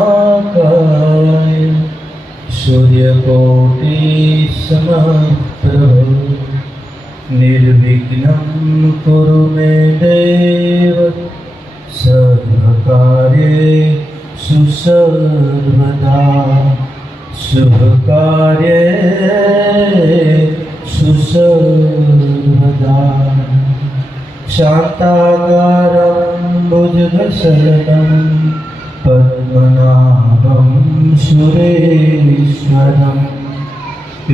महाकाय सूर्यकोटि समप्रभ निर्विघ्नं कुरु मे देव सर्वकार्येषु सर्वदा शुभकार्येषु सर्वदा शान्ताकारं भुजगशयनं पद्मनाभं सुरेश्वरम्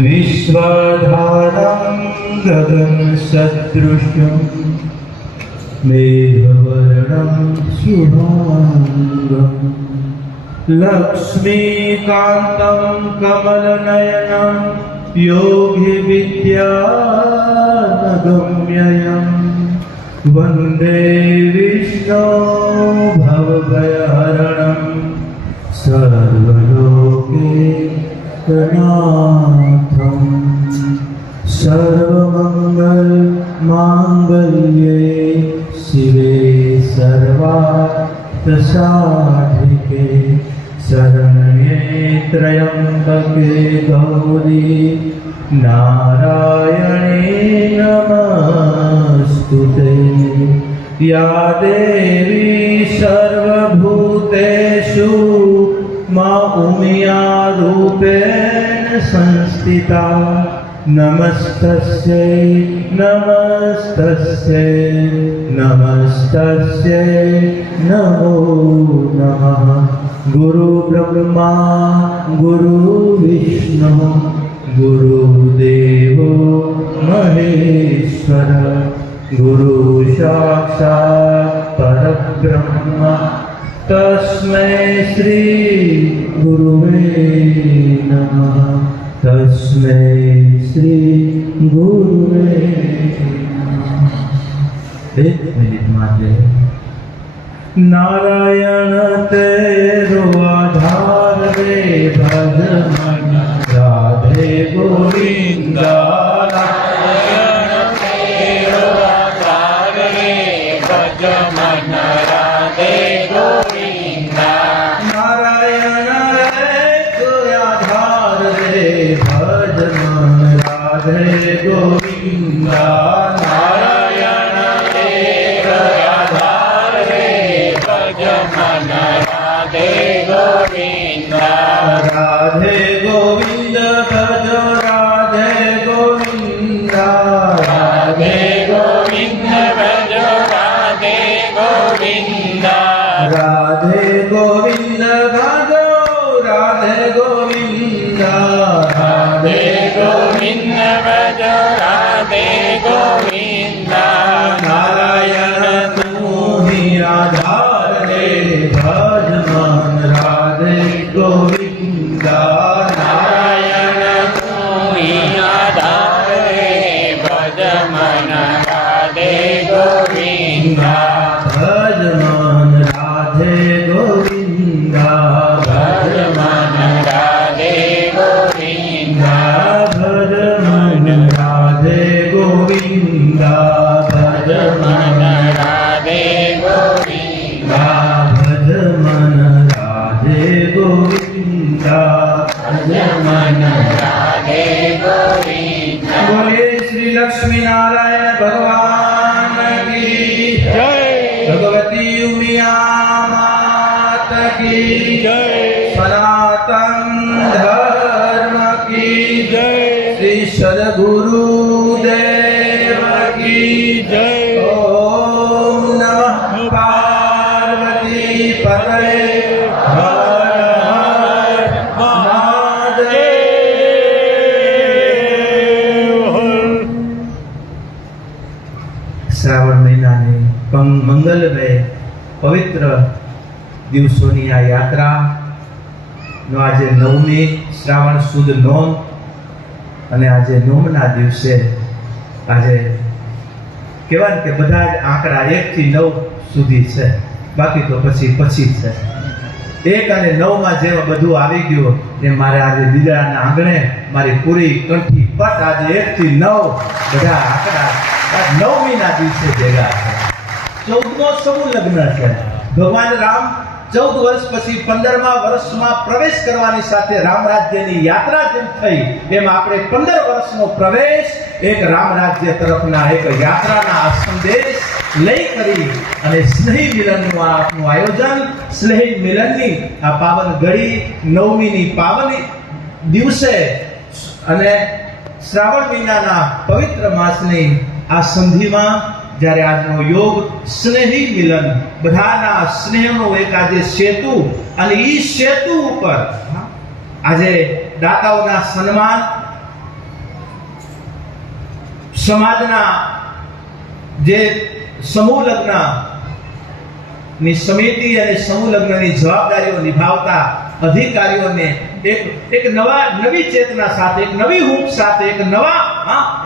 विश्वाधारं गगनसदृशं मेघवर्णं शुभांगं लक्ष्मीकान्तं कमलनयनं योगिविद्यानगम्यं वन्दे विष्णो भवभयहरणं सर्वलोकैकनाथं सर्वमङ्गलमाङ्गल्ये शिवे सर्वार्थसाधिके शरण्ये त्र्यम्बके गौरी नारायणे नमस्तुते या देवी सर्वभूतेषु उमिया रूपेण संस्थिता नमस्तस्यै नमस्तस्यै नमस्तस्यै नमो नमः। गुरु ब्रह्मा गुरु विष्णु गुरुदेवो महेश्वर गुरु साक्षात् परब्रह्म तस्मै श्री गुरुवे नमः तस्मै श्री गुरुवे नमः। एक मिनट माते नारायण तेरो आधार रे भज मन राधे गोविंदा नारायण तेरो आधार रे भज मन राधे गोविंदा नारायण तेरो आधार रे भज मन राधे गोविंदा नारायण तेरो आधार रे भज मन राधे गोविंदा राधे गोविंद भज राधे गोविंदा राधे गोविंद भज राधे गोविंदा राधे गोविंद भज राधे गोविंदा राधे गोविंद भज राधे गोविंदा नारायण तू ही आधार रे भज मन राधे गोविंदा नारायण तू ही आधार रे भज मन राधे गोविंदा भज मन राधे गोविंदा भज मन राधे गोविंदा भज मन राधे गोविंदा भज मन राधे गोविंदा भज मन राधे गोविंदा भज मन राधे गोविंदा। बोले श्री लक्ष्मी नारायण भगवान की जय भगवती उमिया मात की जय सनातन धर्म की जय श्री सद्गुरुदेव की जय ओम नमः पार्वती पतये हर हर महादेव। શ્રાવણ મહિનાની મંગલમય પવિત્ર દિવસોની આ યાત્રાનો આજે 9મી શ્રાવણ સુદ નોમ અને આજે નોમના દિવસે આજે કહેવાય કે બધા જ આંકડા 1 થી 9 સુધી છે, બાકી તો પછી છે 1 અને 9 માં જેમાં બધું આવી ગયું એ મારે આજે દીદાના આંગણે મારી પૂરી કંઠી પટ આજે 1 થી 9 બધા આંકડા 9મી ના દિવસે ભેગા છે। 14મો સમૂહ લગ્ન છે, ભગવાન રામ 14 વર્ષ પછી 15મા વર્ષમાં પ્રવેશ કરવાની સાથે રામ રાજ્યની યાત્રા જેમ થઈ એમ આપણે 15 વર્ષનો પ્રવેશ એક રામ રાજ્ય તરફના એક યાત્રાના આ સંદેશ લઈ કરી અને સ્નેહી મિલનનું આપનું આયોજન, સ્નેહી મિલનની આ પાવન ઘડી, નવમીની પાવન દિવસે અને શ્રાવણ મહિનાના પવિત્ર માસની આ સંધિમાં જ્યારે આજનો યોગ સ્નેહી મિલન, બધાના સ્નેહનો એક આજે સેતુ, અને ઈ સેતુ ઉપર આજે દાતાઓના સન્માન, સમાજના જે સમૂહ લગ્નની સમિતિ અને સમૂહ લગ્નની જવાબદારીઓ નિભાવતા અધિકારીઓને એક નવી ચેતના સાથે, એક નવી હૂંફ સાથે,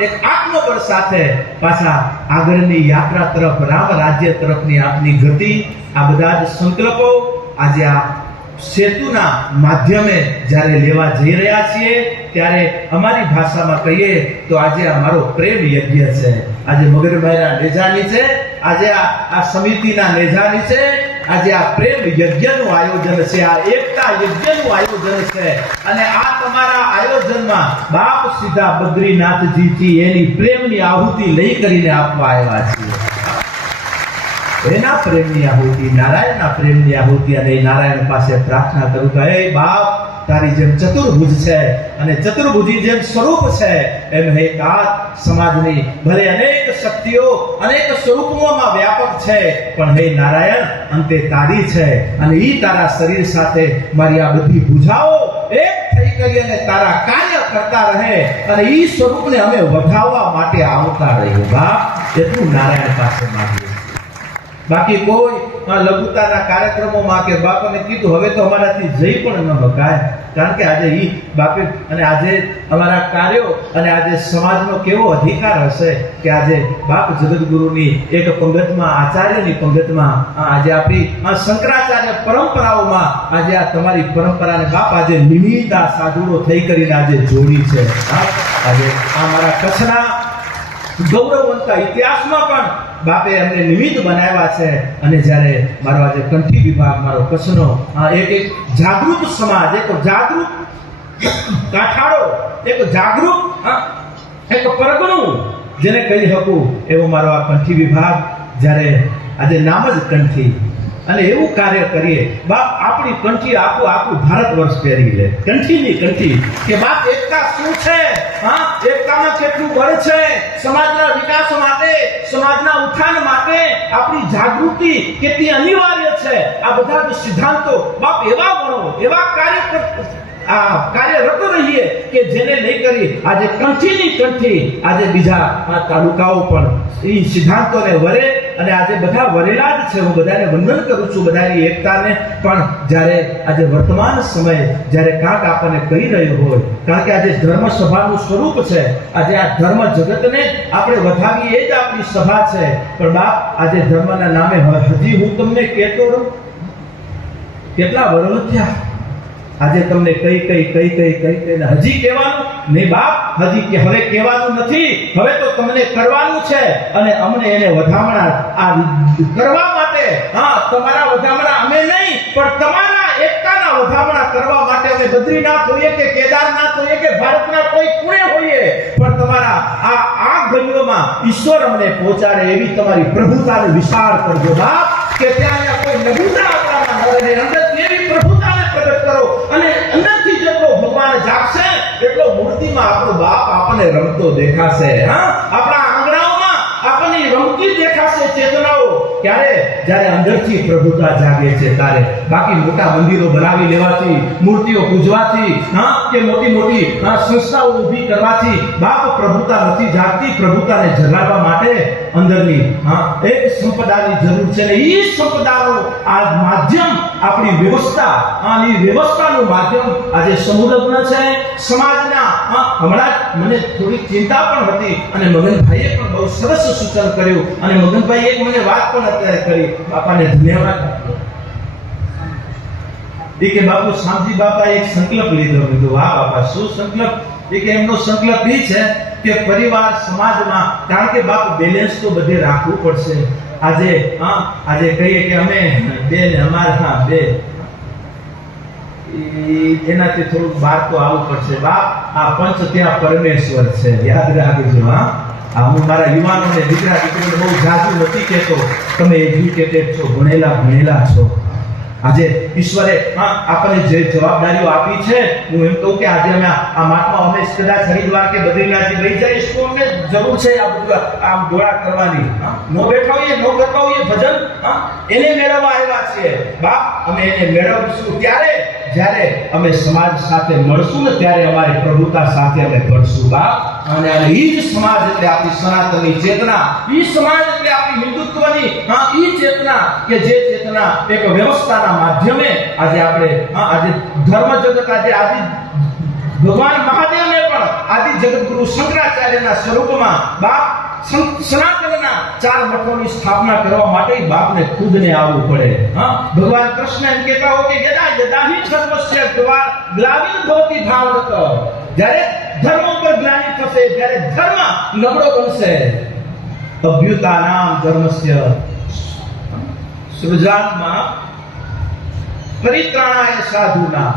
એક આત્મબળ સાથે પાછા આગળની યાત્રા તરફ, રામ રાજ્ય તરફની આપની ગતિ, આ બધા જ સંકલ્પો આજે આ સેતુના માધ્યમે જ્યારે લેવા જઈ રહ્યા છીએ ત્યારે અમારી ભાષામાં કહીએ તો આજે અમારો પ્રેમ યજ્ઞ છે. આજે મગરભાઈના નેજાની છે, આજે આ સમિતિના નેજાની છે, આજે આ પ્રેમ યજ્ઞનું આયોજન છે, આ એકતા યજ્ઞનું આયોજન છે. અને આ તમારા આયોજનમાં બાપ સીધા બદ્રીનાથજીથી એની પ્રેમની આહુતિ લઈ કરીને આપવા આવ્યા છીએ. એના પ્રેમની આહુતિ, નારાયણના પ્રેમની આહુતિ. અને નારાયણ પાસે પ્રાર્થના કરું કે હે બાપ, તારી જેમ ચતુર્ભુજ છે અને ચતુર્ભુજી જેમ સ્વરૂપ છે એમ હે તાત સમાજની ભલે અનેક શક્તિઓ અનેક સ્વરૂપોમાં વ્યાપક છે, પણ હે નારાયણ અંતે તારી છે. અને ઈ તારા શરીર સાથે મારી આ બધી ભુજાઓ એક થઈ ગઈ અને તારા કાર્ય કરતા રહે અને ઈ સ્વરૂપને અમે વધાવવા માટે આવતા રહીએ. બાપ, એટલું નારાયણ પાસે માંગીએ. બાકી કોઈ લઘુતાના કાર્યક્રમોમાં કે બાપાને કીધું હવે તો અમારાથી જઈ પણ ન શકાય, કારણ કે આજે ઈ બાપે અને આજે અમારા કાર્યો અને આજે સમાજનો કેવો અધિકાર હશે કે આજે બાપ જગતગુરુની એક પંગતમાં, આચાર્યની પંગતમાં, આજે આપણી શંકરાચાર્ય પરંપરાઓમાં આજે આ તમારી પરંપરાને બાપ આજે નિમિત્તા સાધુઓ થઈ કરીને આજે જોડી છે. આજે આ મારા કચ્છના ગૌરવવંતા ઇતિહાસમાં પણ બાપે અમને નિમિત્ત બનાવ્યા છે. અને જ્યારે મારો આજે કંઠી વિભાગ, મારો કચ્છનો એક જાગૃત સમાજ, એક જાગૃત કાઠાળો, એક જાગૃત એક પરગણું જેને કહી શકું એવો મારો આ કંઠી વિભાગ, જ્યારે આજે નામ જ કંઠી, અને એવું કાર્ય કરીએ બાપ, આપણી કંઠી આખું ભારત વર્ષ પહેરી લે. કંઠીની કંઠી કે બાપ એકતા શું છે, એકતામાં કેટલું બળ છે, સમાજના વિકાસ માટે, સમાજના ઉત્થાન માટે આપણી જાગૃતિ કેટલી અનિવાર્ય છે. આ બધા જ સિદ્ધાંતો બાપ એવા ગણો, એવા કાર્યરત રહીએ કે જેને લઈ કરી આજે કંઠીની કંઠી આજે બીજા તાલુકાઓ પણ એ સિદ્ધાંતોને વરે. અને આજે બધા વરેલા જ છે. હું બધાને વંદન કરું છું, બધાની એકતાને. પણ જ્યારે આજે વર્તમાન સમય જ્યારે કાંક આપણને કહી રહ્યો હોય, કારણ કે આજે ધર્મ સભાનું સ્વરૂપ છે, આજે આ ધર્મ જગતને આપણે વધાવીએ એ જ આપણી સભા છે. પણ બાપ, આજે ધર્મના નામે હજી હું તમને કહેતો રહું, કેટલા વર્ષ થયા આજે તમને કઈ હજી કહેવાનું નહીં બાપ, હજી કે હવે કહેવાનું નથી, હવે તો તમને કરવાનું છે. અને અમને એને વધામણા આ કરવા માટે, તમારા વધામણા અમે નહીં, પણ તમારા એકતાના વધામણા કરવા માટે અમે બદ્રીનાથ હોઈએ કે કેદારનાથ હોઈએ કે ભારતના કોઈ ખૂણે હોઈએ, પણ તમારા આ ઘડીઓમાં ઈશ્વર અમને પહોંચાડે એવી તમારી પ્રભુતાને વિશાળ કરજો બાપ, કે ત્યાં કોઈ લઘુતા આપણામાં ન રહે. અંદરથી એવી પ્રભુતાને પ્રગટ કરો અને અંદરથી જેટલો ભગવાન જાગશે એટલો મૂર્તિમાં આપણો બાપ આપણને રમતો દેખાશે. આપણા આંગણાઓમાં આપણને રમતી દેખાશે ચેતનાઓ. ક્યારે? જ્યારે અંદરથી પ્રભુતા જાગે છે ત્યારે. બાકી મોટા મંદિરો બનાવી લેવાથી, મૂર્તિઓ પૂજવાથી, કે મોટી સંસ્થાઓ ઊભી કરવાથી બાપ પ્રભુતા નથી જાગતી. પ્રભુતાને જગાડવા માટે અંદરની એક સંપદાની જરૂર છે, ને એ સંપદાનું આ માધ્યમ આપણી વ્યવસ્થા, આની વ્યવસ્થાનું માધ્યમ આજે સમૂહ લગ્ન છે. સમાજના હમણાં મને થોડી ચિંતા પણ હતી અને મગનભાઈએ પણ બહુ સરસ સૂચન કર્યું. અને મગનભાઈ એક મને વાત પણ અત્યારે કરી, બાપાને ધન્યવાદ. એ કે બાપુ શામજી બાપાએ એક સંકલ્પ લીધો. કીધું વાહ બાપા, શું સંકલ્પ? એ કે એમનો સંકલ્પ એ છે કે પરિવાર સમાજમાં, કારણ કે બાપ બેલેન્સ તો બધે રાખવું પડશે, આજે કહીએ કે અમે બે ને અમારા બે, એનાથી થોડુંક બહાર તો આવવું પડશે. બાપ, આ પંચ ત્યાં પરમેશ્વર છે, યાદ રાખજો. હું મારા યુવાનોને, દીકરા દીકરીઓને બહુ જાજુ નથી કહેતો, તમે એજ્યુકેટેડ છો, ભણેલા છો. આજે ઈશ્વરે આપણને જે જવાબદારીઓ આપી છે, હું એમ કહું કે આજે અમે આ માટમાં અમે કદાચ હરિદ્વાર કે બદ્રીનાથ લઈ જઈશ તો અમને જરૂર છે આ બધું આમ દોડા કરવાની. નો બેઠા હોઈએ, નો કરતા હોઈએ ભજન, એને મેળવવા આવ્યા છીએ. બાપ, અમે એને મેળવશું ત્યારે જ્યારે અમે સમાજ સાથે મળશું ને ત્યારે અમારી પ્રભુતા સાથે અમે ભળશું. બાપ, અને એ જ સમાજ એટલે આપણી સનાતનની ચેતના, એ સમાજ એટલે આપણી હિન્દુત્વની એ ચેતના કે જે ચેતના એક વ્યવસ્થાના માધ્યમે આજે આપણે આજે ધર્મ જગત આજે ભગવાન મહાદેવને પણ આદિ જગતગુરુ શંકરાચાર્યના સ્વરૂપમાં બાપ સનાતનના 4 મઠોની સ્થાપના કરવા માટે બાપને ખુદને આવવું પડે. ભગવાન કૃષ્ણ એમ કહેતા હોય કે યદા યદા હિ ધર્મસ્ય ગ્લાનિ ભવતિ ભાવરત, જ્યારે ધર્મ ઉપર ગ્લાનિ થશે, જ્યારે ધર્મ નબળો બનશે, અભ્યુતાનામ ધર્મસ્ય સૃજાનમાં પરિત્રાણાય સાધુના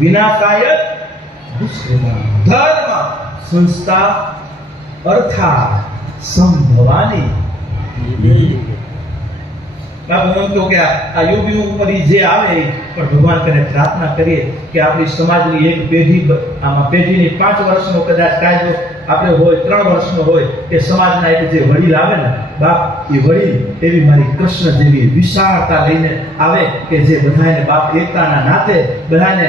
વિનાશાય દુષ્કૃતા. ધર્મ સંસ્થા અર્થા સંભવાની. બાપુ એમ તો કે આ યુગ ઉપર જે આવે પણ ભગવાન કરે પ્રાર્થના કરીએ કે આપણી સમાજની એક પેઢી, આમાં પેઢીની 5 વર્ષનો કદાચ કાયદો આપણે હોય, 3 વર્ષનો હોય, કે સમાજના એક જે વડીલ આવે ને બાપ, એ વડીલ એવી મારી કૃષ્ણ જેવી વિશાળતા લઈને આવે કે જે બધાને બાપ એકતાના નાતે બધાને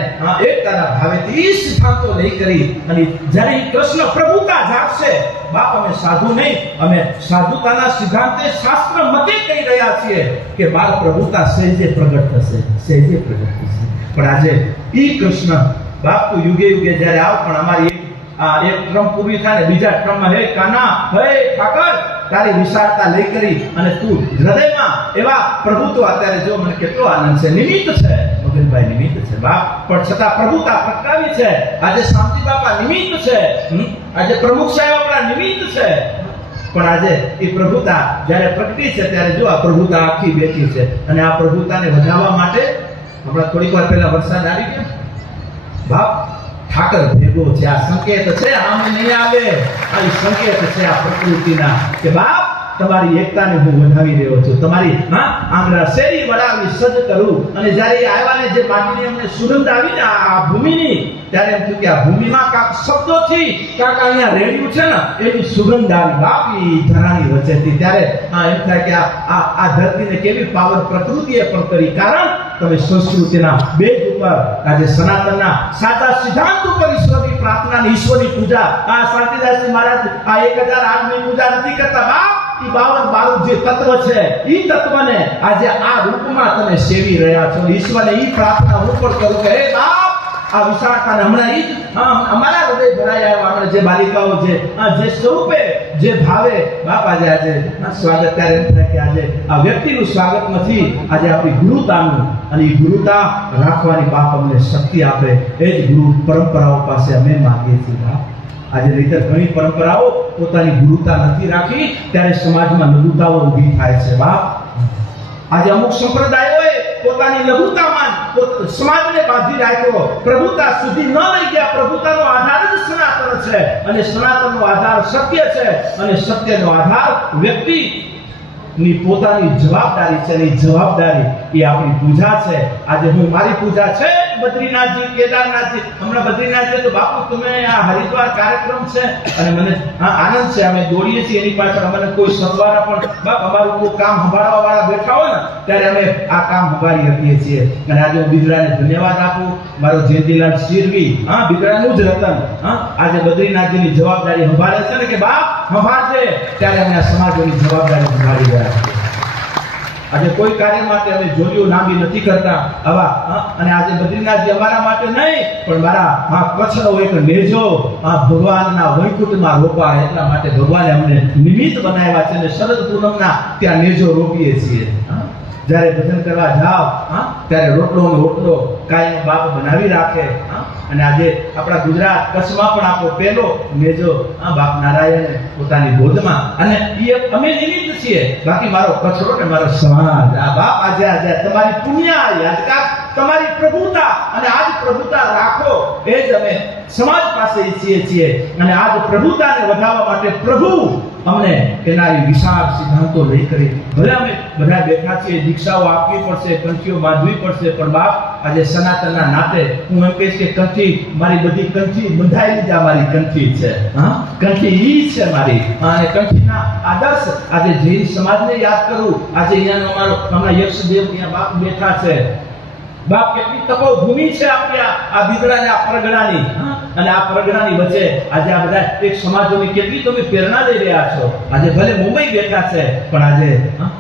એકતાના ભાવેથી એ સિદ્ધાંતો લઈ કરી અને જ્યારે કૃષ્ણ પ્રભુતા જાગશે બાપ, અમે સાધુ નહીં, અમે સાધુતાના સિદ્ધાંતે શાસ્ત્ર મતે કહી રહ્યા છીએ કે બાળ પ્રભુતા સહેજે પ્રગટ થશે, સહેજે પ્રગટ થશે. પણ આજે ઈ કૃષ્ણ બાપ તું યુગે યુગે જ્યારે આવ, પણ અમારી એક ટ્રમ પૂરી થાય ને બીજા ટ્રમમાં હે કાના, હે ઠાકર, તારી વિશાળતા લઈ કરી અને તું હૃદયમાં એવા પ્રભુત્વ. અત્યારે જો મને કેટલો આનંદ છે, નિમિત્ત છે મગનભાઈ, નિમિત્ત છે બાપ, પણ છતાં પ્રભુતા પ્રગટાવી છે. આજે શાંતિ બાપા નિમિત્ત છે, આજે પ્રમુખ સાહેબ આપણા નિમિત્ત છે, પણ આજે એ પ્રભુતા જ્યારે પ્રગટી છે ત્યારે જો આ પ્રભુતા આખી બેઠી છે. અને આ પ્રભુતાને વધારવા માટે હમણાં થોડીક વાર પહેલા વરસાદ આવી ગયો બાપ, ઠાકર ભેગો છે. આ સંકેત છે, આમ નહીં આવે, આ સંકેત છે આ પ્રકૃતિના કે બાપ તમારી એકતાને હું વધાવી રહ્યો છું, તમારી આંગળા શેરી વડાવી સજ્જ કરું. અને જ્યારે એ આવ્યાને જે માટીની અમને સુગંધ આવી ને આ ભૂમિની, ત્યારે એમ થયું કે આ ભૂમિમાં કાંક શબ્દોથી કાંક અહીંયા રેડિયું છે ને એની સુગંધ આવી બાપ એ ધરાની વચ્ચેથી. ત્યારે એમ થાય કે આ ધરતીને કેવી પાવર પ્રકૃતિએ પણ કરી, કારણ તમે સંસ્કૃતિના બેઝ ઉપર આજે સનાતનના સાચા સિદ્ધાંત ઉપર ઈશ્વરની પ્રાર્થના, ઈશ્વરની પૂજા, આ શાંતિદાસજી મહારાજ આ 1008ની પૂજા નથી કરતા બાપ, 52 જે તત્વ છે ઈ તત્વને આજે આ રૂપમાં તમે સેવી રહ્યા છો. ઈશ્વરને ઈ પ્રાર્થના હું પણ કરું કે હે બાપ, આ વિશાળતાને હમણાં ઈ અમારા હૃદય ભરાઈ આવ્યા, હમણાં જે બાલિકાઓ જે સ્વરૂપે જે ભાવે બાપ આજે સ્વાગત ત્યારે એમ થાય કે આજે આ વ્યક્તિનું સ્વાગત નથી, આજે આપણી ગુરુતાનું, અને એ ગુરુતા રાખવાની બાપ અમને શક્તિ આપે. એ જ ગુરુ પરંપરાઓ પાસે અમે માંગીએ છીએ બાપ. આજે નહીતર ઘણી પરંપરાઓ પોતાની ગુરુતા નથી રાખી ત્યારે સમાજમાં લઘુતાઓ ઊભી થાય છે બાપ. આજે અમુક સંપ્રદાયોએ પોતાની લઘુતામાં સમાજને બાંધી રાખ્યો, પ્રભુતા સુધી ન લઈ ગયા. પ્રભુતાનો આધાર જ સનાતન છે, અને સનાતનનો આધાર સત્ય છે, અને સત્યનો આધાર વ્યક્તિ ની પોતાની જવાબદારી છે. અને જવાબદારી એ આપણી પૂજા છે. આજે હું મારી પૂજા છે બદ્રીનાથજી, કેદારનાથજી, હમણાં બદ્રીનાથજી તો બાપુ તમે આ હરિદ્વાર કાર્યક્રમ છે અને મને આનંદ છે, અમે દોડીએ છીએ એની પાછળ. અમને કોઈ સદવારા પણ બાપ અમારું કોઈ કામ સંભાળવા વાળા બેઠા હોય ને ત્યારે અમે આ કામ સંભાળી શકીએ છીએ. અને આજે હું બિદરાને ધન્યવાદ આપું, મારો જયંતિલાલ શિરવી, બિદરાનું જ રતન આજે બદ્રીનાથજીની જવાબદારી સંભાળે છે ને કે બાપ સંભાળશે, ત્યારે અમે આ સમાજોની જવાબદારી સંભાળી રહ્યા. આજે કોઈ કાર્ય માટે અમે જોડીઓ લાંબી નથી કરતા આવા, અને આજે બદ્રીનાથજી અમારા માટે નહીં પણ મારા કચ્છનો એક નેજો ભગવાનના વૈકુંઠમાં રોપાય એટલા માટે ભગવાને અમને નિમિત્ત બનાવ્યા છે, અને શરદ પૂનમના ત્યાં નેજો રોપીએ છીએ. જ્યારે ભજન કરવા જાઓ ત્યારે રોટલો કાયમ બાપ બનાવી રાખે અને આજે આપણા ગુજરાત કચ્છમાં પણ આપણો પહેલો મેજો બાપ નારાયણ પોતાની ગોદમાં અને એ અમે નિમિત્ત છીએ બાકી મારો કચરો ને મારો સમાજ આ બાપ આજે તમારી પુણ્ય યાદગાર તમારી પ્રભુતા અને આજ પ્રભુતા રાખો એ જ અમે સમાજ પાસે ઈચ્છીએ છીએ અને આજ પ્રભુતાને વધારવા માટે પ્રભુ અમને એના વિશાળ સિદ્ધાંતો લઈ કરી ભલે અમે બધા બેઠા છીએ દીક્ષાઓ આપવી પડશે કંઠીઓ બાંધવી પડશે પણ બાપ આજે સનાતનના નાતે હું એમ કહીશ કે કંઠી મારી બધી કંઠી બંધાયેલી જ મારી કંઠી છે કંઠી ઈ છે મારી અને કંઠીના આદર્શ આજે જૈન સમાજને યાદ કરું આજે અહીંયાનો અમારો હમણાં યક્ષદેવ અહીંયા બાપ બેઠા છે બાપ કેટલી તપોભૂમિ છે આપણી આ દીકરાને આ પરગણાની અને આ પરગણાની વચ્ચે આજે આ બધા એક સમાજોની કેટલી તમે પ્રેરણા લઈ રહ્યા છો આજે ભલે મુંબઈ બેઠા છે પણ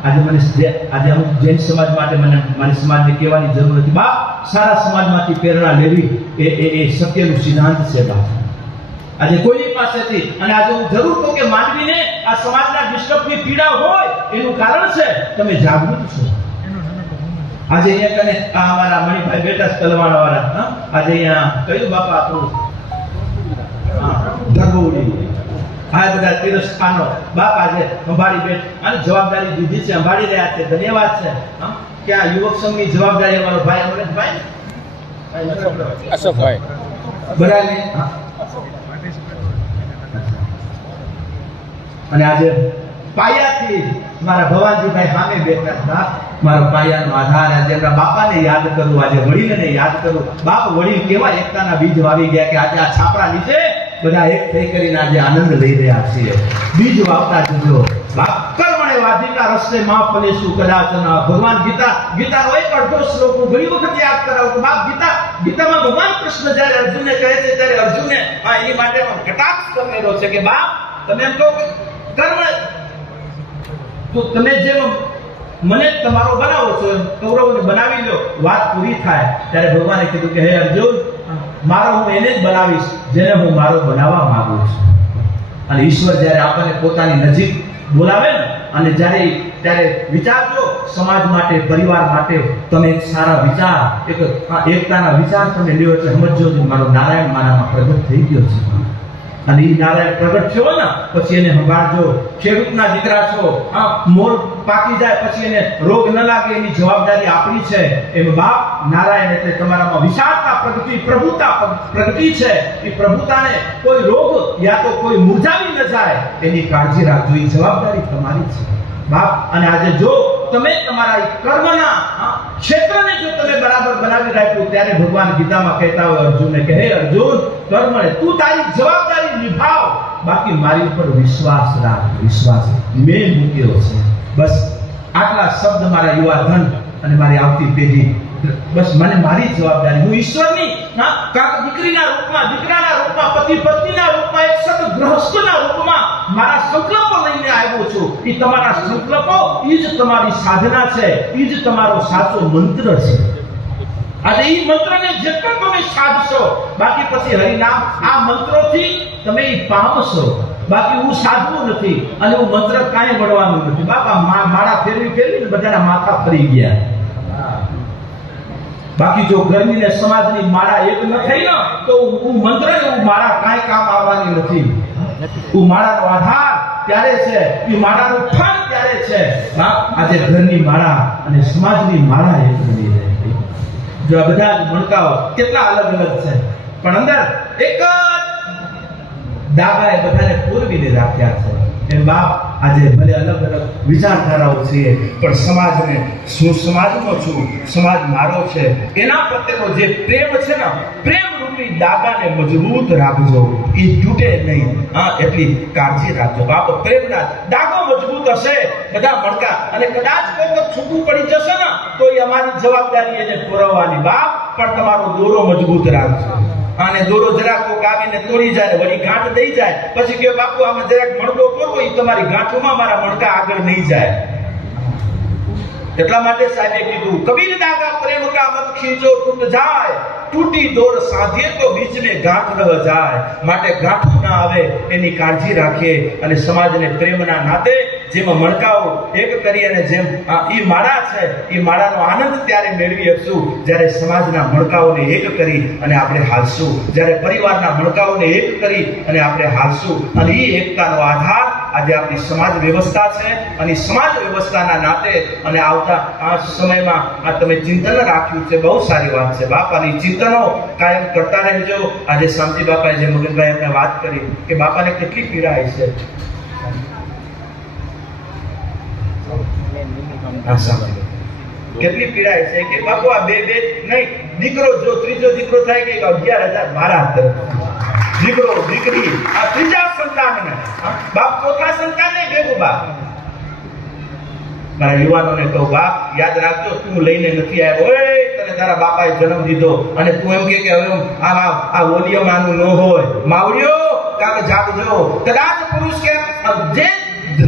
આજે મને આજે અમુક જૈન સમાજ માટે મને મારી સમાજને કહેવાની જરૂર નથી બાપ સારા સમાજમાંથી પ્રેરણા લેવી એ સત્યનું સિદ્ધાંત છે બાપ આજે કોઈની પાસેથી અને આજે હું જરૂર કહું કે માનવીને આ સમાજના ડિસ્ટર્બની પીડા હોય એનું કારણ છે તમે જાગૃત છો આજે અહીંયા કને આ અમારા મણિભાઈ બેટા તલવાણા વાળા આજે અહીંયા કયું બાપા આપણું ધર્મોડી આ બધા તીર્થસ્થાનો બાપ આજે સંભાળી બેઠ અને જવાબદારી દીધી છે સંભાળી રહ્યા છે ધન્યવાદ છે કે આ યુવક સંઘની જવાબદારી અમારો ભાઈ અમરેશભાઈ અશોકભાઈ બરાબર અને આજે પાયાથી મારા ભવાનજીભાઈ સામે બેઠા હતા મારો પાયાનો આધાર આજે એમના બાપાને યાદ કરું આજે વડીલને યાદ કરું બાપ વડીલ કેવા એકતાના બીજ વાવી ગયા કે આજે આ છાપરા નીચે બધા એક થઈ કરીને આજે આનંદ લઈ રહ્યા છીએ બીજ વાવતા જજો બાપ કર્મણે વાધિકા રસ્તે માં ફલેશું કદાચન ભગવાન ગીતાનો એક અડધો શ્લોક હું ઘણી વખત યાદ કરાવું બાપ ગીતામાં ભગવાન કૃષ્ણ જ્યારે અર્જુનને કહે છે ત્યારે અર્જુને એની માટે કટાક્ષ કરેલો છે કે બાપ તમે એમ કહો કર્મ તો તમે જેમ મને તમારો બનાવો છો કૌરવોને બનાવી લો વાત પૂરી થાય ત્યારે ભગવાને કીધું કે હે અર્જુન મારો હું એને જ બનાવીશ જેને હું મારો બનાવવા માંગુ છું અને ઈશ્વર જ્યારે આપણને પોતાની નજીક બોલાવે ને અને ત્યારે વિચારજો સમાજ માટે પરિવાર માટે તમે એક સારા વિચાર એક એકતાના વિચાર તમે લ્યો એટલે સમજો કે મારો નારાયણ મારામાં પ્રગટ થઈ ગયો છે અને એ નારાયણ પ્રગટ થયો ને પછી એને સંભાળજો ખેડૂતના દીકરા છો મોર પાકી જાય પછી એને રોગ ન લાગે એની જવાબદારી આપણી છે એમ બાપ નારાયણ એટલે તમારામાં વિશાળતા પ્રગતિ પ્રભુતા પ્રગતિ છે એ પ્રભુતાને કોઈ રોગ યા તો કોઈ મુરઝાવી ન જાય એની કાળજી રાખજો એ જવાબદારી તમારી છે બાપ અને આજે જો તમે તમારા કર્મના ક્ષેત્રને જો તમે બરાબર બનાવી રાખ્યું ત્યારે ભગવાન ગીતામાં કહેતા હોય અર્જુનને કે હે અર્જુન કર્મને તું તારી જવાબદારી નિભાવ બાકી મારી ઉપર વિશ્વાસ રાખ વિશ્વાસ મેં મૂક્યો છે બસ આટલા શબ્દ મારા યુવા ધન અને મારી આવતી પેઢી બસ મને મારી જવાબદારી હું ઈશ્વરની દીકરીના રૂપમાં દીકરાના રૂપમાં પતિ પત્નીના રૂપમાં એક સત ગૃહસ્થના રૂપમાં મારા સંકલ્પો લઈને આવ્યો છું એ તમારા સંકલ્પો એ જ તમારી સાધના છે એ જ તમારો સાચો મંત્ર છે આજે એ મંત્રને જેટલો તમે સાધશો બાકી પછી હરિનામ આ મંત્રોથી તમે એ પામશો બાકી હું સાધવું નથી અને હું મંત્ર કાંઈ વળવાનું નથી બાપા માળા ફેરવી બધાના માથા ફરી ગયા બાકી જો ગરમીને સમાજની માળા એક ન થઈ ને તો હું મંત્ર ને હું માળા કાંઈ કામ આવવાની નથી હું માળાનો આધાર ત્યારે છે એ માળાનું ફળ ત્યારે છે આજે ઘરની માળા અને સમાજની માળા એક બની રહે જો આ બધા જ મણકાઓ કેટલા અલગ અલગ છે પણ અંદર એક જ દાગાએ બધાને પૂરવીને રાખ્યા છે એમ બાપ આજે ભલે અલગ અલગ વિચારધારાઓ છે પણ સમાજને શું સમાજનો છું સમાજ મારો છે એના પ્રત્યેનો જે પ્રેમ છે ને પ્રેમ રૂપી દાગાને મજબૂત રાખજો એ તૂટે નહીં એટલી કાળજી રાખજો બાપ પ્રેમના દાગો મજબૂત હશે બધા મણકા અને કદાચ કોઈ છૂટું પડી જશે ને તો એ અમારી જવાબદારી એને પુરવવાની બાપ પણ તમારો દોરો મજબૂત રાખજો અને દોરો જરાક કોક આવીને તોડી જાય વળી ગાંઠ દઈ જાય પછી કે બાપુ આમાં જરાક મણકો પૂરવો એ તમારી ગાંઠોમાં મારા મણકા આગળ નહીં જાય એટલા માટે સાહેબે કીધું કબીર દાગા પ્રેમ કા મત ખીંચો ટૂટ જાય टूटी दौर साधिए तो बीच में गांठ रह जाए માટે ગાંઠ ના આવે એની કાળજી રાખીએ અને સમાજને પ્રેમના નાતે જેમાં મણકાઓ એક કરી અને જેમ એ માળા છે એ માળાનો આનંદ ત્યારે મેળવી શકશું જ્યારે સમાજના મણકાઓને એક કરી અને આપણે હાલશું, જ્યારે પરિવારના મણકાઓને એક કરી અને આપણે હાલશું. અને એ એકતાનો આધાર આજે આપણી સમાજ વ્યવસ્થા છે. અને સમાજ વ્યવસ્થાના નાતે અને આવતા આ સમયમાં આ તમે ચિંતન રાખ્યું છે, બહુ સારી વાત છે બાપાની ચિંતનો કાયમ કરતા રહેજો. આજે શાંતિ બાપાએ જે મગનભાઈ એમને વાત કરી કે બાપાને કેટલી પીડા છે. કેટલી પીડાય છે કે બાપુ આ બે નહીં દીકરો જો ત્રીજો દીકરો થાય કે 11,000 મારા દીકરો દીકરી આ ત્રીજા સંતાનને બાપ ચોથા સંતાનને ભેગું બાપ. મારા યુવાનોને કહું બાપ યાદ રાખજો તું લઈને નથી આવ્યો, તને તારા બાપાએ જન્મ દીધો અને તું એમ કે હવે આ ઓલિયો માનું ન હોય માવડિયો કાકે જાગજો. કદાચ પુરુષ કે જે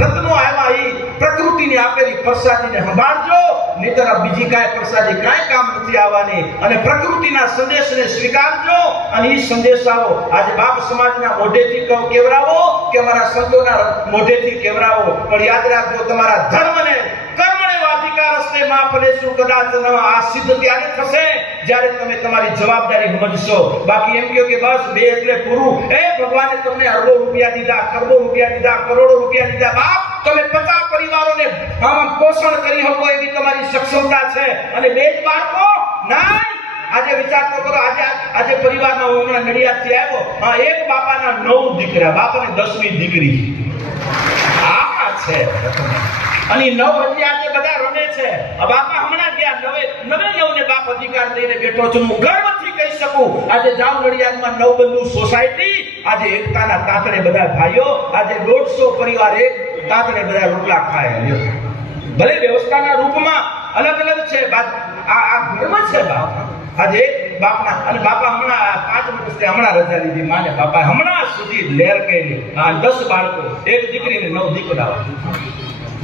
રત્નો આવ્યા એ પ્રકૃતિની આપેલી પ્રસાદીને સંભાળજો, નહીતર બીજી કાંઈ પ્રસાદી કાંઈ કામ નથી આવવાની. અને પ્રકૃતિના સંદેશને સ્વીકારજો. અને એ સંદેશાઓ આજે બાપ સમાજના મોઢેથી કેવરાવો કે અમારા સંતોના મોઢેથી કેવરાવો, પણ યાદ રાખજો તમારા ધર્મને કર્મને વાધિકાર હસ્તે માં ફલેશું કદાચ આ સિદ્ધ ત્યારે થશે જ્યારે તમે તમારી જવાબદારી સમજશો. બાકી એમ કહો કે બસ બે એટલે પૂરું, એ ભગવાને તમને અરબો રૂપિયા દીધા, ખરબો રૂપિયા દીધા, કરોડો રૂપિયા દીધા, બાપ તમે 50 પરિવારોને પોષણ કરી શકો એવી તમારી સક્ષમતા છે. અને બે જ બાળકો ના આજે વિચાર તો કરો. આજે પરિવારના હું હમણાં નડિયાદથી આવ્યો, એક બાપાના 9 દીકરા, બાપાને 10મી દીકરી. આ છે અને 9 હજી આજે બધા રમે છે. બાપા હમણાં ગયા નવે ને બાપ અધિકાર દઈને બેઠો છું. હું ગર્વથી કહી શકું આજે જાવ નડિયાદમાં નવબંધુ સોસાયટી, આજે એકતાના તાતણે બધા ભાઈઓ, આજે 150 પરિવાર એક તાતણે બધા રોટલા ખાય. ભલે વ્યવસ્થાના રૂપમાં અલગ અલગ છે, આ ગર્વ છે બાપ. આજે બાપના અને બાપા હમણાં 5 વર્ષથી હમણાં રજા લીધી માને બાપા હમણાં સુધી લહેર કરી 10 બાળકો, એક દીકરી ને 9 દીકરા.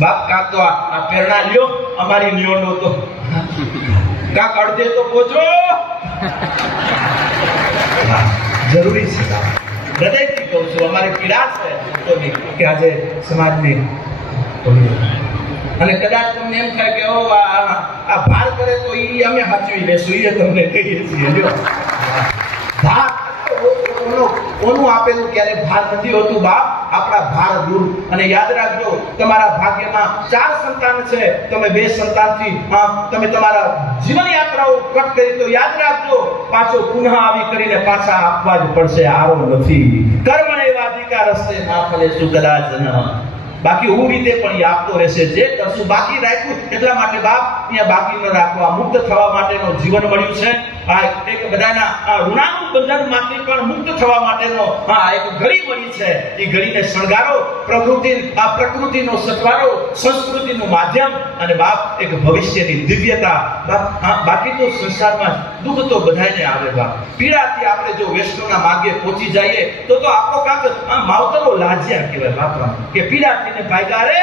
બાપ કાક તો આ પ્રેરણા લ્યો અમારી નિયોનો તો કાક અડધે તો પહોંચો. જરૂરી છે હૃદયથી કહું છું, અમારી પીડા છે કે આજે સમાજની. અને કદાચ તમને એમ થાય કે આ ભાર કરે તો એ અમે સાચવી લેશું, એ તમને કહીએ છીએ. ભાર ઓનું આપેલું ક્યારે ભાર નથી હોતું બાપ, આપણા ભાર દૂર. અને યાદ રાખજો તમારા ભાગ્યમાં 4 સંતાન છે, તમે 2 સંતાનથી તમે તમારા જીવન યાત્રાઓ કટ કરી તો યાદ રાખજો પાછો પુનઃ આવી કરીને પાછા આપવા જ પડશે. આરો નથી કર્મણે વાધિકાર હસ્તે ના ફલેશું કદાચ ન. બાકી હું રીતે પણ એ આપતો રહેશે. જે કરશું બાકી રાખ્યું એટલા માટે બાપ અહીંયા બાકી ન રાખવા, મુક્ત થવા માટેનું જીવન મળ્યું છે. આ એક બધાના ઋણાનું બંધનમાંથી પણ મુક્ત થવા માટેનો એક ઘડી મળી છે. એ ઘડીને શણગારો, પ્રકૃતિનો સથવારો, સંસ્કૃતિનું માધ્યમ અને બાપ એક ભવિષ્યની દિવ્યતા. બાપ બાકી તો સંસારમાં દુઃખ તો બધાને આવે બાપ. પીડાથી આપણે જો વૈષ્ણવના માર્ગે પહોંચી જઈએ તો આપણો કાંક માવતરો લાજ્યા કહેવાય બાપ કે પીડાથી ને ભાગ્યા રે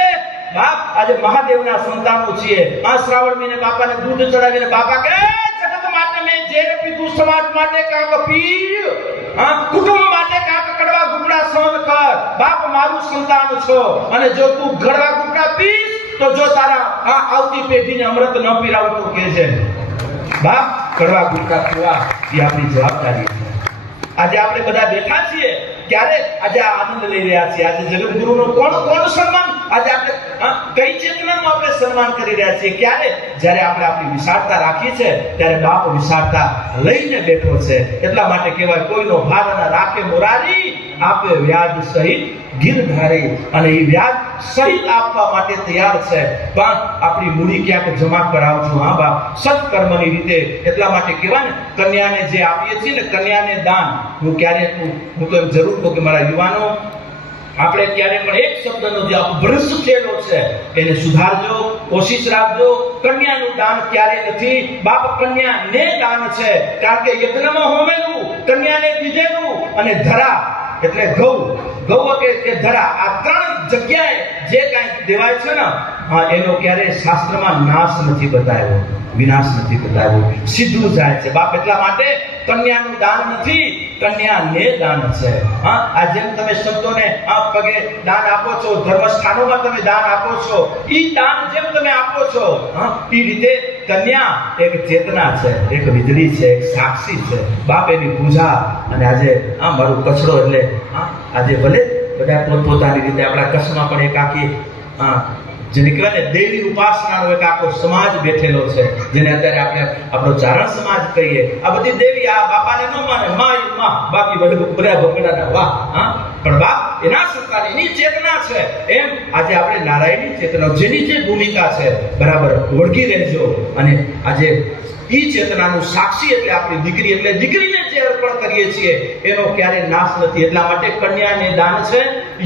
બાપ. આજે મહાદેવના સંતાનો છીએ. આ શ્રાવણ મહિને બાપાને દૂધ ચડાવીને બાપા કે જગત માટે મેં ઝેર પીધું, સમાજ માટે કાંક પી, કુટુંબ માટે કાંક કડવા ગુગળા સહન કર. બાપ મારું સંતાન છો અને જો તું કડવા ગુગળા પીસ તો જો તારા આવતી પેઢીને અમૃત ન પીરાવતું કે છે બાપ. કડવા ગુગળા પીવા એ આપણી જવાબદારી છે. આજે આપણે બધા બેઠા છીએ ત્યારે આજે આનંદ લઈ રહ્યા છીએ. આજે જગતગુરુનો કોણ સન્માન, આજે આપણે કઈ ચેતનાનું આપણે સન્માન કરી રહ્યા છીએ? ક્યારે? જ્યારે આપણે આપણી વિશાળતા રાખી છે ત્યારે બાપ વિશાળતા લઈને બેઠો છે. એટલા માટે કહેવાય કોઈનો ભાર ન રાખે મોરારી, આપે વ્યાજ સહિત ગીરધારી. અને એ વ્યાજ સહિત આપવા માટે તૈયાર છે, પણ આપણી મૂડી ક્યાંક જમા કરાવજો હા બાપ સત્કર્મની રીતે. એટલા માટે કહેવાય ને કન્યાને જે આપીએ છીએ ને કન્યાને દાન. હું તો એમ જરૂર કહું કે મારા યુવાનો આપણે ક્યારે પણ એક શબ્દનો જે ભ્રષ્ટ થયેલો છે એને સુધારજો, કોશિશ રાખજો. કન્યાનું દાન ક્યારે નથી બાપ, કન્યાને દાન છે. કારણ કે યજ્ઞમાં હોમેલું, કન્યાને દીધેલું અને ધરા એટલે ગૌ કે ધરા, આ 3 જગ્યાએ જે કાંઈ દેવાય છે ને એનો ક્યારેય શાસ્ત્રમાં નાશ નથી બતાવ્યો, વિનાશ નથી બતાવ્યો, સીધું જાય છે. બાપ એટલા માટે કન્યાનું દાન નથી, કન્યાને દાન છે. આ જેમ તમે સંતોને પગે દાન આપો છો, ધર્મસ્થાનોમાં તમે દાન આપો છો, ઈ દાન જેમ તમે આપો છો, ઈ રીતે કન્યા એક ચેતના છે, એક વીજળી છે, એક સાક્ષી છે. બાપ એની પૂજા, અને આજે મારું કચરો એટલે આજે ભલે બધા પોતપોતાની રીતે આપણા કચ્છમાં પણ એક આખી જેને કહેવાય ને દેવી ઉપાસનાનો એક આખો સમાજ બેઠેલો છે, જેને અત્યારે આપણે આપણો ચારણ સમાજ કહીએ. આ બધી દેવી આ બાપાને ન માને, માં બાકી બધા ભગડાના વાહ, પણ બાપ એના સંતાન, એની ચેતના છે. એમ આજે આપણે નારાયણની ચેતના, જેની જે ભૂમિકા છે બરાબર વળગી રહેજો. અને આજે ઈ ચેતનાનું સાક્ષી એટલે આપણી દીકરી, એટલે દીકરીને જે અર્પણ કરીએ છીએ એનો ક્યારે નાશ નથી. એટલા માટે કન્યાને દાન છે,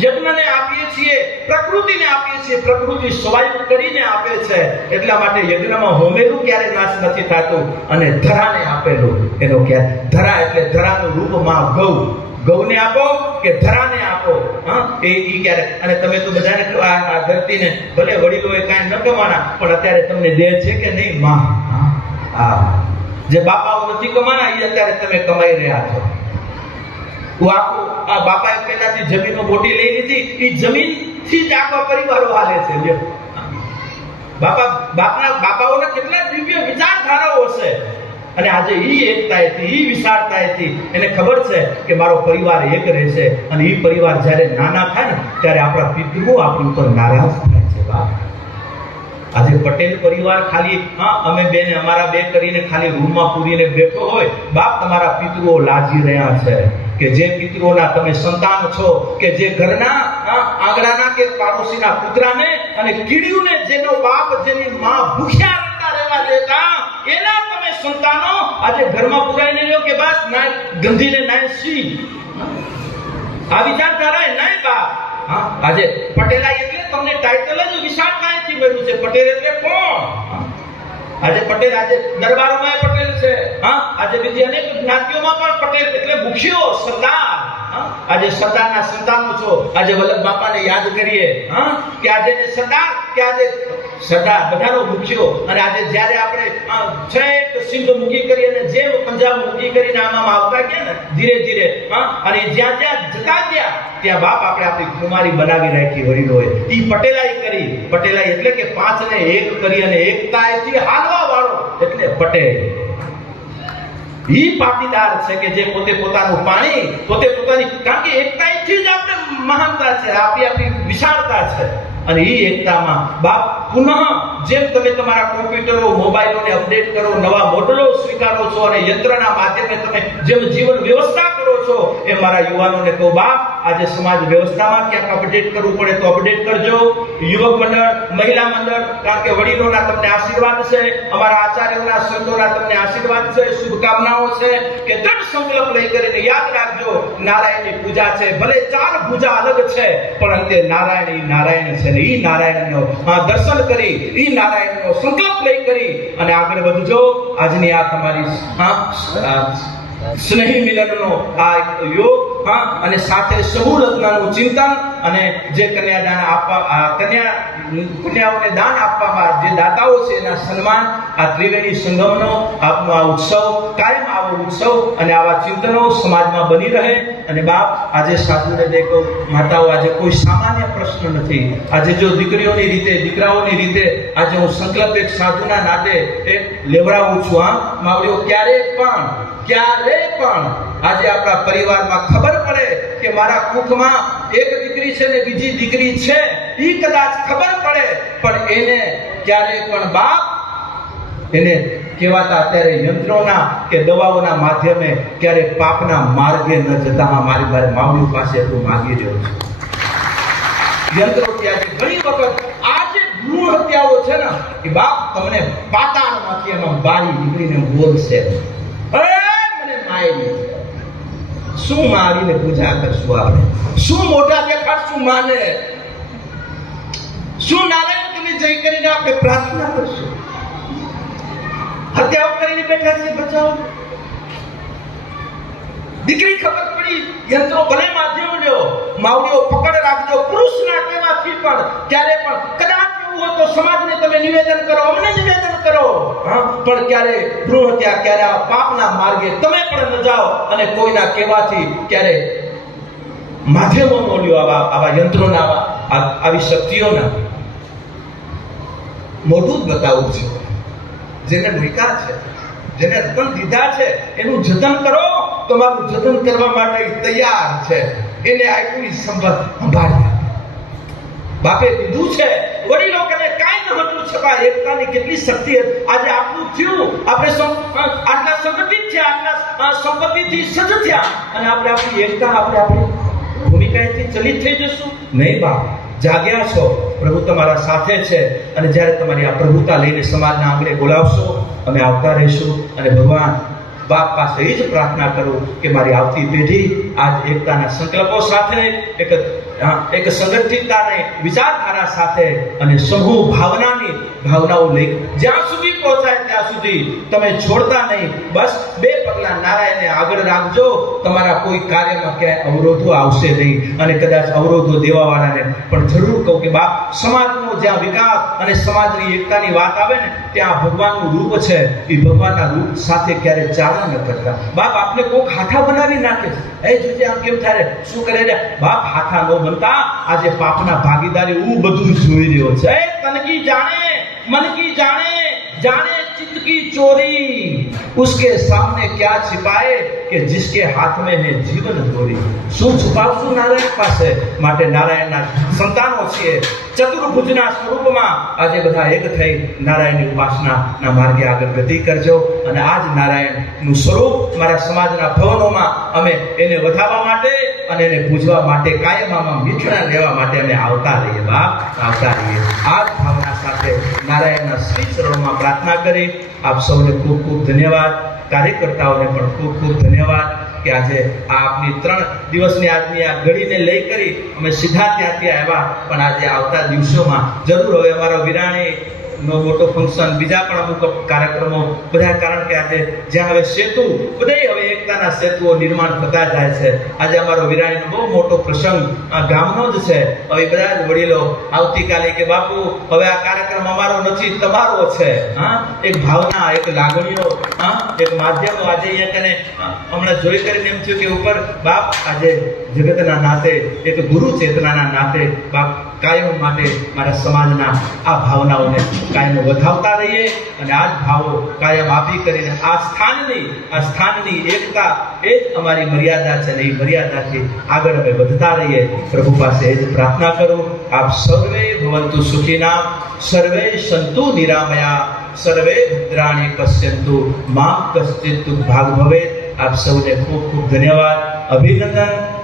યજ્ઞને આપીએ છીએ, પ્રકૃતિને આપીએ છીએ, પ્રકૃતિ સ્વયં કરીને આપે છે. એટલા માટે યજ્ઞમાં હોમેલું ક્યારે નાશ નથી થતું, અને ધરાને આપેલું એનો ક્યારે, ધરા એટલે ધરાનું રૂપમાં ગૌને આપો કે ધરાને આપો, એ ક્યારે. અને તમે તો બધાને આ ધરતીને ભલે વડીલોએ કાંઈ ન કમાના, પણ અત્યારે તમને દે છે કે નહીં માં? જે બાપાઓ નથી કમાના એ અત્યારે તમે કમાઈ રહ્યા છો. આ બાપાએ પહેલાથી જમીનો મોટી લઈ લીધી, એ જમીનથી જ આખો પરિવારો હાલે છે. બાપાઓના કેટલા દિવ્ય વિચારધારાઓ છે, અને આજે ઈ એકતાએથી, ઈ વિશાળતાએથી એને ખબર છે કે મારો પરિવાર એક રહેશે. અને ઈ પરિવાર જ્યારે નાના થાય ને ત્યારે આપણા પિતૃઓ આપણી ઉપર નારાજ થાય છે. બાપ આજે પટેલ પરિવાર ખાલી અમે બેને અમારા બે કરીને ખાલી રૂમમાં પૂરીને બેઠો હોય, બાપ તમારા પિતૃઓ લાજી રહ્યા છે કે જે પિતૃઓના તમે સંતાન છો, કે જે ઘરના આંગણાના કે પાડોશીના કૂતરાને અને કીડીઓને જેનો બાપ જેની માં ભૂખ્યા રહેવા દેતા, એના તમે સંતાનો આજે ઘરમાં પુરાઈને લ્યો કે બસ ના ગંધીને નાય સી. આ વિચારધારા નાય બાપ. આજે પટેલા એટલે તમને ટાઇટલ જ વિશાળતાથી મળ્યું છે. પટેલ એટલે કોણ? આજે પટેલ, આજે દરબારોમાં પટેલ છે, આજે બીજી અનેક જ્ઞાતિઓમાં પણ પટેલ એટલે મુખ્યો, સરદાર. આજે સરદારના સંતાનો છો, આજે વલ્લભ બાપાને યાદ કરીએ કે આજે સરદાર, કે આજે સરદાર બધાનો મુખ્યો. અને આજે જ્યારે આપણે છેક સિંધ મૂકી કરી અને જેમ પંજાબ મૂકી કરીને આમાં આવતા ગયા ને ધીરે ધીરે, અને જ્યાં જ્યાં જતા ગયા ત્યાં બાપ આપણે આપણી કુમારી બનાવી રાખી વડીલોએ. ઈ પટેલાઈ કરી. પટેલાઈ એટલે કે પાંચને એક કરી અને એકતાથી હાલવા વાળો એટલે પટેલ. ઈ પાટીદાર છે કે જે પોતે પોતાનું પાણી, પોતે પોતાની, કારણ કે એકતાથી જ આપણે મહાનતા છે, આપણી વિશાળતા છે. અને ઈ એકતામાં બાપ પુનઃ જેમ તમે તમારા કોમ્પ્યુટરો, મોબાઈલોને અપડેટ કરો, નવા મોડલો સ્વીકારો છો, અને યંત્રના માધ્યમે તમે જેમ જીવન વ્યવસ્થા કરો છો, એ મારા યુવાનોને કહો બાપ આજે સમાજ વ્યવસ્થામાં ક્યાંક અપડેટ કરવું પડે તો અપડેટ કરજો. યુવક મંડળ, મહિલા મંડળ, કારણ કે વડીલોના તમને આશીર્વાદ છે, અમારા આચાર્યોના, સંતોના તમને આશીર્વાદ છે, શુભકામનાઓ છે કે દ્રઢ સંકલ્પ લઈ કરીને યાદ રાખજો નારાયણની પૂજા છે. ભલે ચાર ભુજા અલગ છે, પણ અંતે નારાયણ છે. ઈ નારાયણનો દર્શન કરી, ઈ નારાયણનો સંકલ્પ લઈ કરી અને આગળ વધજો. આજની આ તમારી સ્નેહી મિલનનો આ યોગ, અને સાથે સમૂહ લગ્નનું ચિંતન, અને જે કન્યાદાન આપવા, કન્યાઓને દાન આપવામાં જે દાતાઓ છે એના સન્માન, આ ત્રિવેણી સંગમનો આપનો આ ઉત્સવ, કાયમ આવો ઉત્સવ અને આવા ચિંતનો સમાજમાં બની રહે. અને બાપ આજે સાધુને દેખો, માતાઓ, આજે કોઈ સામાન્ય પ્રશ્ન નથી. આજે જો દીકરીઓની રીતે, દીકરાઓની રીતે આજે હું સંકલ્પ એક સાધુના નાતે લેવડાવું છું. માવડીઓ ક્યારે પણ આજે આપણા પરિવારમાં ખબર પડે કે મારા કુખમાં એક દીકરી છે ને બીજી દીકરી છે, ઈ કદાચ ખબર પડે, પણ એને ક્યારે પણ બાપ એને કહેવાતા અત્યારે યંત્રોના કે દવાઓના માધ્યમે ક્યારે પાપના માર્ગે ન જતા મારી માવડી પાસે એટલું માગી રહ્યો છું. યંત્રો ત્યાં ઘણી વખત આ જે ભ્રૂણ હત્યાઓ છે ને એ બાપ તમને પાતાળમાંથી એમાં બાળી નીકળીને બોલશે, મને મારી શું મારીને પૂજા કરશું આપણે? શું મોઢા દેખાડશું માને? શું નારાયણ તમે જય કરીને આપણે પ્રાર્થના કરશું? હત્યાઓ કરીને બેઠા છે, બચાવો. દીકરી ખબર પડી, યંત્રો ભલે માધ્યમ લ્યો, માવડીઓ પકડ રાખજો. પુરુષના કહેવાથી પણ ક્યારે પણ કદાચ એવું કરવું હોય તો સમાજને તમે નિવેદન કરો, અમને નિવેદન કરો. પણ ક્યારે ભ્રૂણ હત્યા, ક્યારે આ પાપના માર્ગે તમે પણ ન જાઓ અને કોઈના કહેવાથી ક્યારે માધ્યમો લ્યો, આવા યંત્રોના, આવી શક્તિઓના. મોટું જ બતાવવું છે. જેને મૂક્યા છે, જેને રતન દીધા છે, એનું જતન કરો. તમારું જતન કરવા માટે તૈયાર છે. એને આપ્યું સંભાળ. બાપે દીધું છે. વડીલો કને કાંઈ ન હતું છતાં એકતાની કેટલી શક્તિ હતી. આજે આટલું થયું, આપણે આટલા સંગઠિત થયા, આટલા સંપત્તિથી સજ્જ થયા, અને આપણે આપણી એકતા, આપણે આપણી ભૂમિકાએથી ચલિત થઈ જશું નહીં. બાપ જાગ્યા છો, પ્રભુ તમારા સાથે છે. અને જ્યારે તમારી આ પ્રભુતા લઈને સમાજના આંગણે બોલાવશો, અમે આવતા રહીશું. અને ભગવાન બાપ પાસે એ જ પ્રાર્થના કરું કે મારી આવતી પેઢી આજ એકતાના સંકલ્પો સાથે, એક સંગઠિતતાને વિચારધારા સાથે અને સમૂહ ભાવનાઓ લઈ જ્યાં સુધી પહોંચાય ત્યાં સુધી તમે છોડતા નહીં. બસ 2 પગલા નારાયણને આગળ રાખજો. તમારા કોઈ કાર્યમાં ક્યાંય અવરોધો આવશે નહીં. અને કદાચ અવરોધો દેવાવાળાને પણ જરૂર કહું કે બાપ, સમાજનો જ્યાં વિકાસ અને સમાજની એકતાની વાત આવે ને, ત્યાં ભગવાનનું રૂપ છે. એ ભગવાનના રૂપ સાથે ક્યારે ચાલા ન કરતા. બાપ, આપને કોક હાથા બનાવી નાખે છે. એ જોજે આમ કેમ થાય, શું કરે રે બાપ, હાથા નો બનતા. આજે પાપના ભાગીદારી હું બધું જોઈ રહ્યો છે. તન કી જાણે, मन की जाने चित्त की चोरी, उसके सामने क्या छिपाए कि जिसके हाथ में है जीवन दोरी. શું છુપાવશું નારાયણ પાસે? માટે નારાયણના સંતાનો છીએ. ચતુર્ભુજના સ્વરૂપમાં આજે બધા એક થઈ નારાયણની ઉપાસનાના માર્ગે આગળ ગતિ કરજો. અને આજ નારાયણનું સ્વરૂપ મારા સમાજના ભવનોમાં અમે એને વધાવવા માટે અને એને પૂજવા માટે, કાયમમાં મીઠડા લેવા માટે અમે આવતા રહીએ. બાપ, આવતા રહીએ. આ જ ભાવના સાથે નારાયણના શ્રી ચરણોમાં પ્રાર્થના કરી. આપ સૌને ખૂબ ખૂબ ધન્યવાદ. કાર્યકર્તાઓને પણ ખૂબ ખૂબ ધન્યવાદ કે આજે આ આપની 3 દિવસની આજની આ ઘડીને લઈ કરી અમે સીધા ત્યાંથી આવ્યા. પણ આજે આવતા દિવસોમાં જરૂર હવે અમારો વિરાણી નો મોટો ફંક્શન, બીજા પણ અમુક કાર્યક્રમો બધા, કારણ કે આજે જ્યાં હવે સેતુ, બધાય હવે એકતાના સેતુઓ નિર્માણ થતા જાય છે. આજે અમારો વિરાણીનો બહુ મોટો પ્રસંગ આ ગામનો જ છે. હવે બધા જ વડીલો આવતીકાલે કે બાપુ હવે આ કાર્યક્રમ અમારો નથી, તમારો છે. એક ભાવના, એક લાગણીઓ, એક માધ્યમો. આજે અહીંયા કને હમણાં જોઈ કરીને એમ થયું કે ઉપર બાપ, આજે જગતના નાતે, એક ગુરુ ચેતનાના નાતે બાપ, કાયમ માટે મારા સમાજના આ ભાવનાઓને કાયમ વધાવતા રહીએ. અને આ જ ભાવો કાયમ આપી કરીને આ સ્થાનની એકતા એ જ અમારી મર્યાદા છે. ને એ મર્યાદાથી આગળ અમે વધતા રહીએ. પ્રભુ પાસે એ જ પ્રાર્થના કરું. આપ સર્વે ભવંતુ સુખીના, સર્વે સંતુ નિરામયા, સર્વે ભદ્રાણી પશ્યંતુ, મા કશ્ચિત ભાગ ભવે. આપ સૌને ખૂબ ખૂબ ધન્યવાદ, અભિનંદન.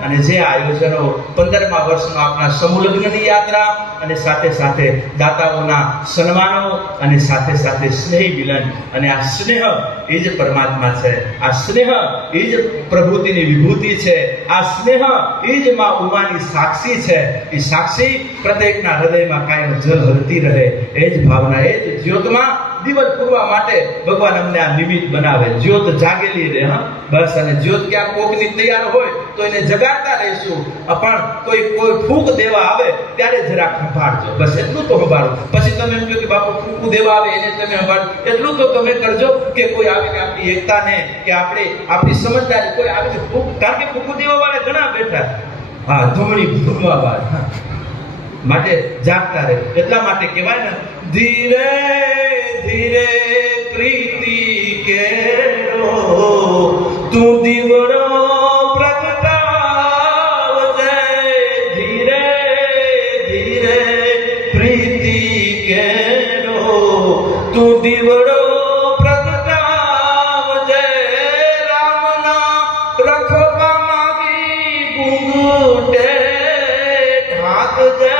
અને જે આયોજનો 15મા વર્ષનો આપણા સમૂહ લગ્નની યાત્રા, અને સાથે સાથે દાતાઓના સન્માનો, અને સાથે સાથે સ્નેહ મિલન. અને આ સ્નેહ એ જ પરમાત્મા છે. આ સ્નેહ એ જ પ્રભુતિની વિભૂતિ છે. આ સ્નેહ એ જ માં ઉમાની સાક્ષી છે. એ સાક્ષી પ્રત્યેકના હૃદયમાં કાયમ જલ હરતી રહે. એ જ ભાવના, એ જ જ્યોતમાં દિવસ પૂરવા માટે ભગવાન અમને આ નિમિત્ત બનાવે. જ્યોત જાગેલી રહે. બસ. અને જ્યોત ક્યાં કોકની તૈયાર હોય તો એને જગાડતા રહીશું. પણ કોઈ ફૂંક દેવા આવે ત્યારે જરા સંભાળજો. બસ એટલું તો સંભાળો. પછી તમે એમ કહો કે બાપુ ફૂંક દેવા આવે એને તમે સંભાળો, એટલું તો તમે કરજો કે કોઈ આવે કે આપણી એકતાને, કે આપણી સમજદારી કોઈ આવે કે ફૂંક, કારણ કે ફૂંક દેવા વાળા ઘણા બેઠા. ધૂમણી ભૂમવા વાળા. માટે જાગતા રહે. એટલા માટે કહેવાય ને, ધીરે ધીરે પ્રીતિ કેરો તું દીવડો પ્રગટાવજે. ધીરે ધીરે પ્રીતિ કેરો તું દીવડો પ્રગટાવજે. રામના રખવા માગી ગુંગુટે ઢાંકજે.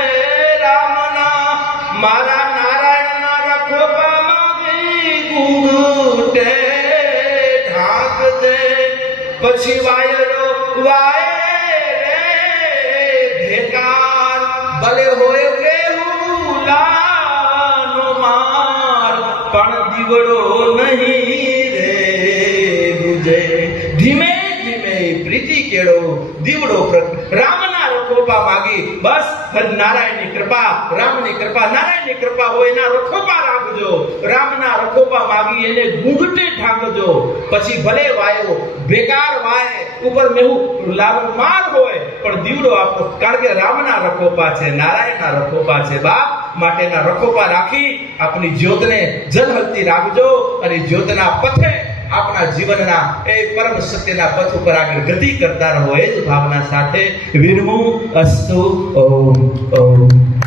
રામના મારા નારાયણના રખવા માગી ગુંગુટે ઢાંકજે. પછી વાયરો વાય રે ભેકાર, ભલે હોય વેહુલાનો માર, પણ દીવડો નહીં રે ગુજે. ધીમે ધીમે પ્રીતિ કેળો દીવડો રામના રખોપા માગી. બસ નારાયણની કૃપા, રામની કૃપા, નારાયણની કૃપા હોય એના રખોપા રાખજો. રામના રખોપા માગી એને ઘૂંઘટે ઢાંકજો. પછી ભલે વાયો બેકાર વાય ઉપર મેહું લાવો માર હોય પણ દીવડો આપો, કારણ કે રામના રખોપા છે, નારાયણના રખોપા છે. બાપ માટેના રખોપા રાખી આપની જ્યોતને જલહલતી રાખજો અને જ્યોતના પથે આપણા જીવનના એ પરમ સત્યના પથ ઉપર આગળ ગતિ કરતા રહો. એ જ ભાવના સાથે વિરમું અસ્તુ. ઓમ ઓમ.